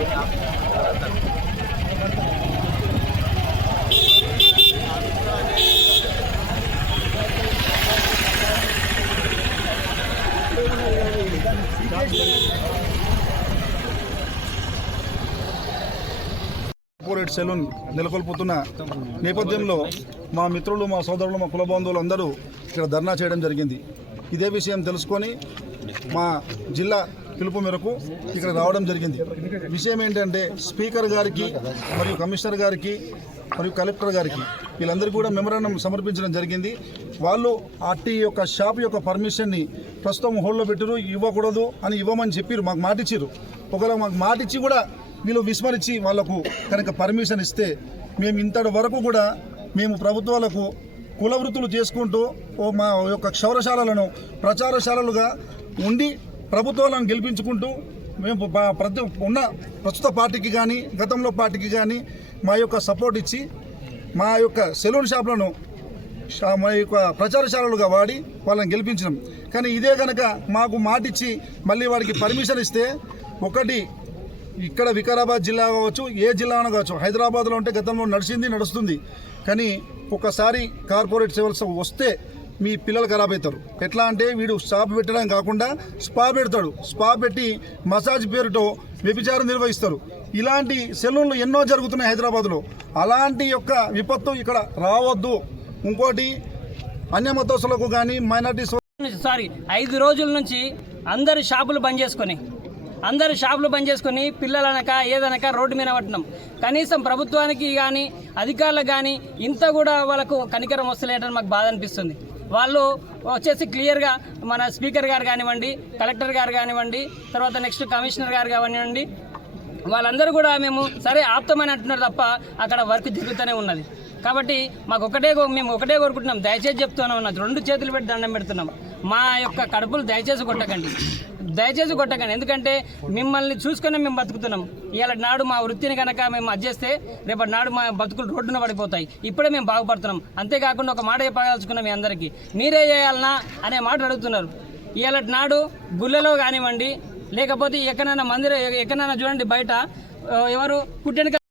Gracias. Corporate salon నెలకొల్పుతున్న నేపథ్యంలో మా మిత్రులు మా సోదరులు మా కుల బంధువులు అందరూ ఇక్కడ ధర్నా చేయడం జరిగింది. ఇదే విషయం తెలుసుకొని మా జిల్లా పిలుపు మేరకు ఇక్కడ రావడం జరిగింది. విషయం ఏంటంటే స్పీకర్ గారికి మరియు కమిషనర్ గారికి మరియు కలెక్టర్ గారికి వీళ్ళందరికీ కూడా మెమరాండం సమర్పించడం జరిగింది. వాళ్ళు ఆర్టీ యొక్క షాప్ యొక్క పర్మిషన్ని ప్రస్తుతం హోల్డ్లో పెట్టరు ఇవ్వకూడదు అని ఇవ్వమని చెప్పారు మాకు మాట ఒకవేళ మాకు మాట ఇచ్చి కూడా వీళ్ళు విస్మరించి వాళ్ళకు కనుక పర్మిషన్ ఇస్తే మేము ఇంతటి వరకు కూడా మేము ప్రభుత్వాలకు కుల వృత్తులు చేసుకుంటూ ఓ మా యొక్క క్షౌరశాలలను ప్రచారశాలలుగా ఉండి ప్రభుత్వాలను గెలిపించుకుంటూ మేము ప్రతి ఉన్న ప్రస్తుత పార్టీకి కానీ గతంలో పార్టీకి కానీ మా యొక్క సపోర్ట్ ఇచ్చి మా యొక్క సెలూన్ షాప్లను షా- మా యొక్క ప్రచారశాలలుగా వాడి వాళ్ళని గెలిపించినాం. కానీ ఇదే కనుక మాకు మాటిచ్చి మళ్ళీ వాడికి పర్మిషన్ ఇస్తే ఒకటి ఇక్కడ వికారాబాద్ జిల్లా కావచ్చు ఏ జిల్లా కావచ్చు హైదరాబాద్లో ఉంటే గతంలో నడిచింది నడుస్తుంది. కానీ ఒకసారి కార్పొరేట్ సేవలు వస్తే మీ పిల్లలు ఖరాబ్ అవుతారు. ఎట్లా అంటే వీడు స్టాప్ పెట్టడం కాకుండా స్పా పెడతాడు. స్పా పెట్టి మసాజ్ పేరుతో వ్యభిచారం నిర్వహిస్తారు. ఇలాంటి సెలూన్లు ఎన్నో జరుగుతున్నాయి హైదరాబాద్లో. అలాంటి యొక్క విపత్తు ఇక్కడ రావద్దు. ఇంకోటి అన్య మతస్థులకు కానీ మైనార్టీ సారీ ఐదు రోజుల నుంచి అందరు షాపులు బంద్ చేసుకొని అందరు షాపులు బంద్ చేసుకొని పిల్లలనక ఏదనక రోడ్డు మీద పట్టినాం. కనీసం ప్రభుత్వానికి కానీ అధికారులకు కానీ ఇంత కూడా వాళ్ళకు కనికరం వస్తలేటని మాకు బాధ అనిపిస్తుంది. వాళ్ళు వచ్చేసి క్లియర్గా మన స్పీకర్ గారు కానివ్వండి కలెక్టర్ గారు కానివ్వండి తర్వాత నెక్స్ట్ కమిషనర్ గారు కానివ్వండి వాళ్ళందరూ కూడా మేము సరే ఆప్తమని అంటున్నారు తప్ప అక్కడ వర్క్ జరుగుతూనే ఉన్నది. కాబట్టి మాకు ఒకటే మేము ఒకటే కోరుకుంటున్నాం. దయచేసి చెప్తున్నాం రెండు చేతులు పెట్టి దండం పెడుతున్నాం. మా యొక్క కడుపులు దయచేసి కొట్టకండి. దయచేసి కొట్టకండి. ఎందుకంటే మిమ్మల్ని చూసుకునే మేము బతుకుతున్నాం. ఇవాళ నాడు మా వృత్తిని కనుక మేము అడ్జేస్తే రేపటి నాడు మా బతుకులు రోడ్డున పడిపోతాయి. ఇప్పుడే మేము బాగుపడుతున్నాం. అంతేకాకుండా ఒక మాట చెప్పదలుచుకున్నాం మీ అందరికీ. మీరే చేయాలనా అనే మాట అడుగుతున్నారు. ఇవాళ నాడు గుళ్ళలో కానివ్వండి లేకపోతే ఎక్కడైనా మందిరం ఎక్కడైనా చూడండి బయట ఎవరు పుట్టిన